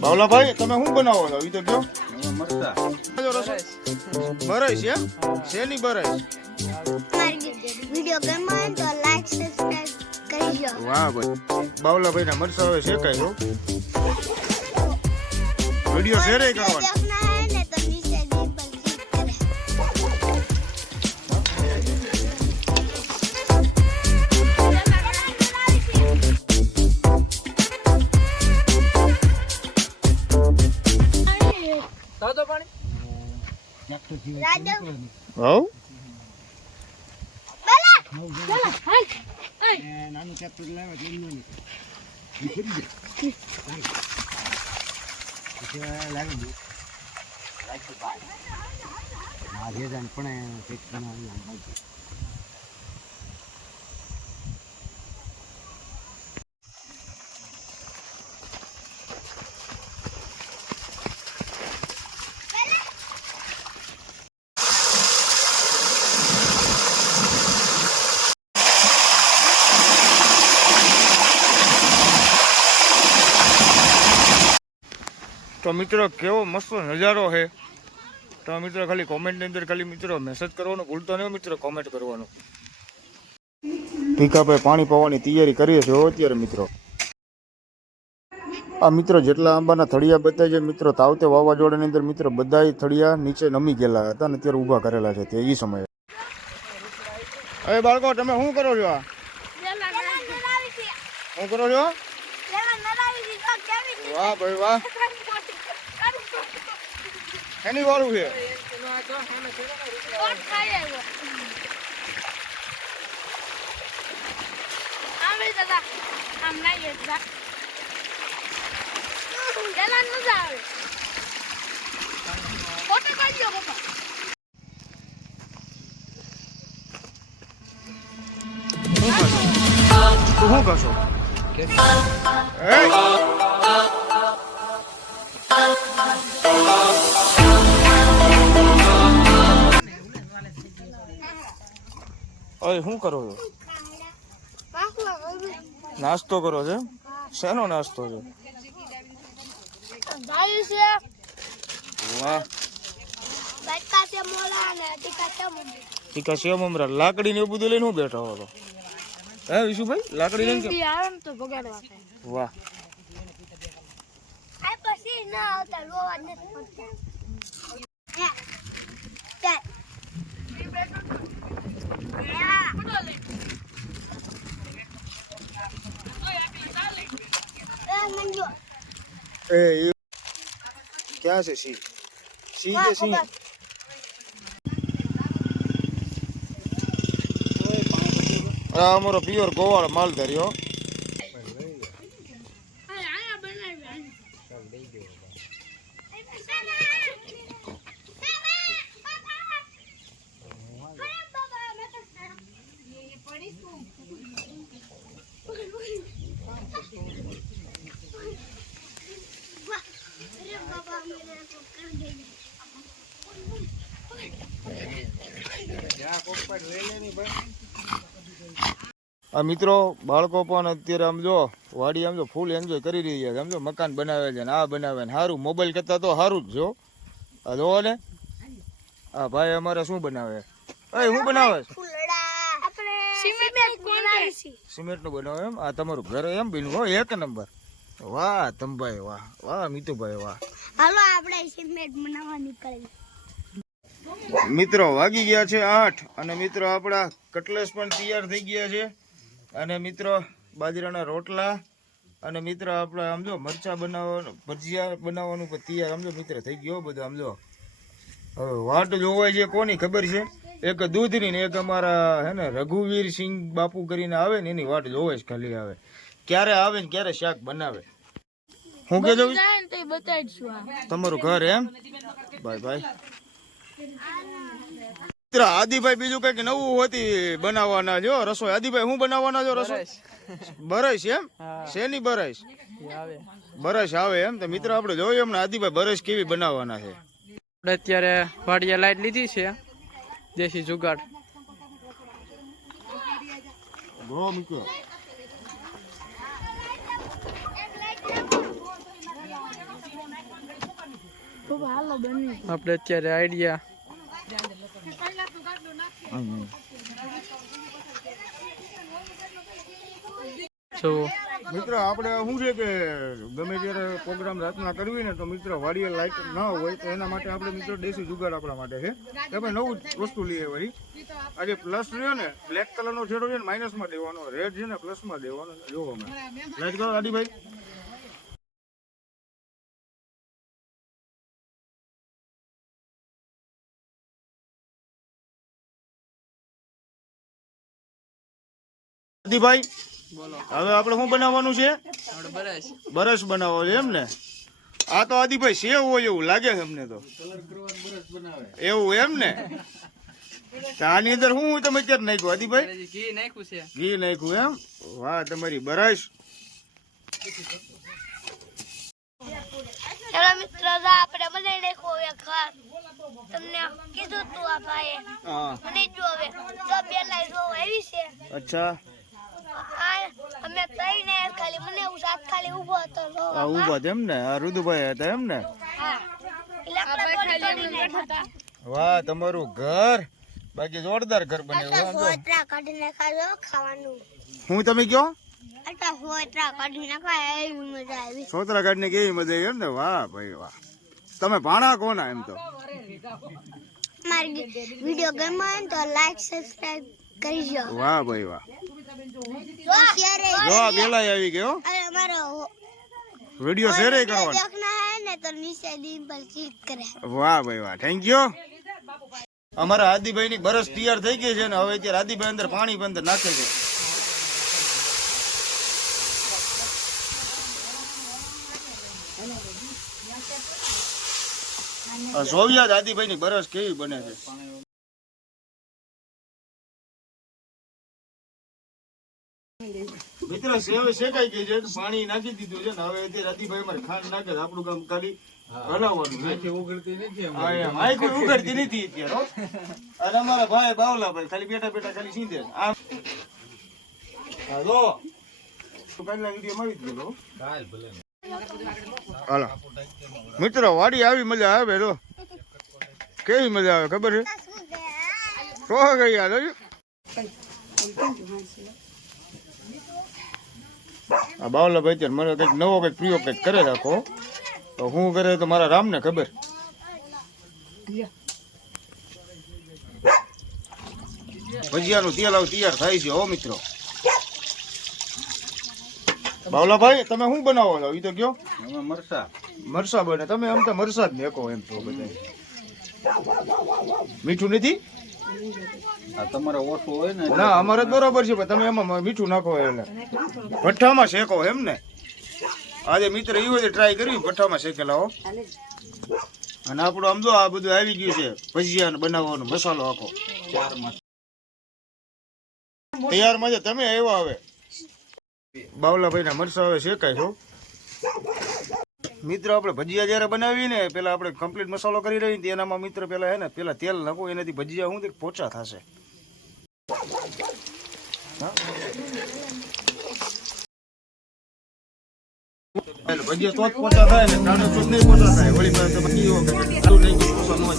બાવલા ભાઈ તમે શું બનાવો છો ઈ તો કયો મરચા બરાઈ છે શેની બરાઈ વિડિયો ગમે તો લાઈક સબસ્ક્રાઇબ કરજો વાહ ભાઈ બાવલા ભાઈ ના મરચા હવે શેકાય છો વિડિયો શેર કરવાનો देखना है ने तो नीचे लिंक पर क्लिक करें તો પાણી राजू હો चला चला हाय નાનું ટ્રેક્ટર લાવે તો એનું લાગે આ જે જાન પણ એક બનાવી તો મિત્રો કેવો મસ્ત નજારો છે તો મિત્રો ખાલી કોમેન્ટની અંદર ખાલી મિત્રો મેસેજ કરવાનો ભૂલતો નહીં મિત્રો કોમેન્ટ કરવાનો ભીખાભાઈ પાણી પાવાની તૈયારી કરીએ છીએ અત્યારે મિત્રો આ મિત્રો જેટલા આંબાના થળિયા બતાય છે મિત્રો તાવતે વાવાઝોડાની અંદર મિત્રો બધા થળિયા નીચે નમી ગયેલા હતા અને અત્યારે ઊભા કરેલા છે તે એ સમયે અરે બાળકો તમે શું કરો છો આ શું કરો છો વાહ ભાઈ વાહ એની વાળું છે તું શું કરશો ઓય શું કરો છો નાસ્તો કરો છો શેનો નાસ્તો છે વાહ ટીકા સેવ મમરા લાકડી ને એવું બધું લઈને હું બેઠો હતો હે વિશુભાઈ લાકડી લઈને વાહ એ ક્યાં છે સી સી કે સી આ અમારો પ્યોર ગોવાળ માલ ધર્યો આ મિત્રો બાળકો પણ અત્યારે આમ જો વાડી આમ જો ફૂલ એન્જોય કરી રહ્યા છે આમ જો મકાન બનાવે છે ને આ બનાવે ને સારું મોબાઈલ કરતા તો સારું જ જો આ જોવો ને આ ભાઈ અમારે શું બનાવે શું બનાવે સિમેન્ટ નું બનાવે એમ આ તમારું ઘર એમ બન્યું એક નંબર વાહ તમભાઈ વાહ વાહ મીતુભાઈ વાહ હાલો આપણે સિમેન્ટ બનાવવા નીકળીએ મિત્રો વાગી ગયા છે 8 અને મિત્રો આપણા કટલેસ પણ તૈયાર થઈ ગયા છે અને મિત્રો બાજરાના રોટલા અને મિત્રો આપણે આમ જો મરચા બનાવવાનું ભજીયા બનાવવાનું પણ તૈયાર આમ જો મિત્ર થઈ ગયો બધું આમ જો હવે વાટ જોવાય છે કોની ખબર છે એક દૂધની ને એક અમારા હે ને રઘુવીર સિંહ બાપુ કરીને આવે ને એની વાટ જોવાય છે ખાલી આવે ક્યારે આવે ને ક્યારે શાક બનાવે હું કે જોઉં તમારું ઘર એમ બાય બાય આદિભાઈ બીજું કઈક નવું હોતી બનાવવાના જો રસોઈ આદિભાઈ શું બનાવવાના જો રસોઈ બરસ એમ શેની બરસ બરસ આવે એમ તો મિત્રો આપણે જોયું એમને આદિભાઈ બરસ કેવી બનાવવાના છે અત્યારે વાડિયા લાઈટ લીધી છે દેશી જુગાડ આપણે અત્યારે આઈડિયા જો મિત્રો આપણે શું છે કે ગમે ત્યારે પ્રોગ્રામ રાતના કરવી ને તો મિત્રો વાડીએ લાઈટ ન હોય તો એના માટે આપણે મિત્રો દેશી જુગાડ આપણા માટે છે કે ભાઈ નવું જ વસ્તુ લઈએ વળી આજે પ્લસ રહ્યો ને બ્લેક કલરનો છેડો છે ને માઇનસમાં દેવાનો રેડ છે ને પ્લસમાં દેવાનો જોવો અમે લાઈટ કરો આદિભાઈ આદિભાઈ બોલો હવે આપણે શું બનાવવાનું છે આપણે બરાશ બરસ બનાવવો છે એમ ને આ તો આદિભાઈ સેવ હોય એવું લાગે છે અમને તો એવું એમ ને તો આની અંદર શું તમે અત્યારે નાખ્યું આદિભાઈ ઘી નાખ્યું છે ઘી નાખ્યું એમ વાહ તમારી બરસ ચલો મિત્રો તો આપણે બનાવી નાખ્યું હવે ઘર તમને કીધું તું આ ભાઈએ હા મને જો હવે તો પેલા જો આવી છે અચ્છા આ અમે કઈ ને ખાલી મને એવું સાત ખાલી ઊભો હતો લો આ ઊભા છે એમ ને આ રુદુભાઈ હતા એમ ને હા લાકડા તોડી નાખ્યા વાહ તમારું ઘર બાકી જોરદાર ઘર બનાવ્યું આમ તો. સોત્રા કાઢી નાખા ખાવાનું હું તમે કયો આટલા સોત્રા કાઢી નાખા એવી મજા આવી સોતરા કાઢને કેવી મજા આવી એમ ને વાહ ભાઈ વાહ તમે ભાણા કોના એમ તો મારી વિડિયો ગમ્યો હોય ને તો લાઈક સબસ્ક્રાઇબ કરજો વાહ ભાઈ વાહ શેર જો આ બેલાય આવી ગયો અને અમારો વિડિયો શેર કરવાનો देखना है ने तो नीचे दिन पर क्लिक करें વાહ ભાઈ વાહ થેન્ક યુ અમારા આદિભાઈ ની બરસ તૈયાર થઈ ગઈ છે ને હવે અત્યારે આદિભાઈ અંદર પાણી પણ અંદર નાખે છે જોવ્યા આદિભાઈ ની બરસ કેવી બને છે મિત્ર સેવ શેકાઈ ગઈ છે પાણી નાખી દીધું છે ને હવે અત્યારે આદિભાઈ અમારે ખાંડ નાખે છે. આપણું કામ ખાલી હલાવવાનું છે હા, એમ. આંખો ઉઘડતી નથી અત્યારે હો. અને અમારા ભાઈ બાવલાભાઈ ખાલી બેઠા બેઠા ખાલી સીધે આમ હા જો તો પહેલા વિડીયો માં આવી જ ગયો હાલો મિત્રો વાડી આવી મજા આવે જો કેવી મજા આવે ખબર છે સો ગઈ યાર આ બાવલાભાઈ અત્યારે મને કંઈક નવો કંઈક પ્રિયો કંઈક કરે રાખો તો હું કરે તો મારા રામને ખબર ભજીયાનું તેલ આવું તૈયાર થાય છે હો મિત્રો બાવલાભાઈ તમે શું બનાવો છો એ તો કયો મરસા બને તમે આમ તો મરસા જ મેકો એમ તો બધા મીઠું નથી તમારે ઓછું હોય ને ના અમારે તો બરોબર છે પણ તમે એમાં મીઠું નાખો એટલે ભઠ્ઠામાં શેકો એમ ને આજે મિત્ર એ હોય ટ્રાય કરવી ભઠ્ઠામાં શેકેલા હો અને આપણું આમ જો આ બધું આવી ગયું છે ભજીયા બનાવવાનો મસાલો આખો તૈયારમાં છે તમે આવ્યા હવે બાવલાભાઈ ના મરસા હવે શેકાય છો મિત્ર આપણે ભજીયા જયારે બનાવી ને પેલા આપણે કમ્પ્લીટ મસાલો કરી રહી એનામાં મિત્ર પેલા હે ને પેલા તેલ નાખો એનાથી ભજીયા શું પોચા થશે ભજીયા તો જ પોચા થાય ને કાનો તો નહીં પોચા થાય વળી તમે કીઓ કે આલુ નહીં પોચા ન થાય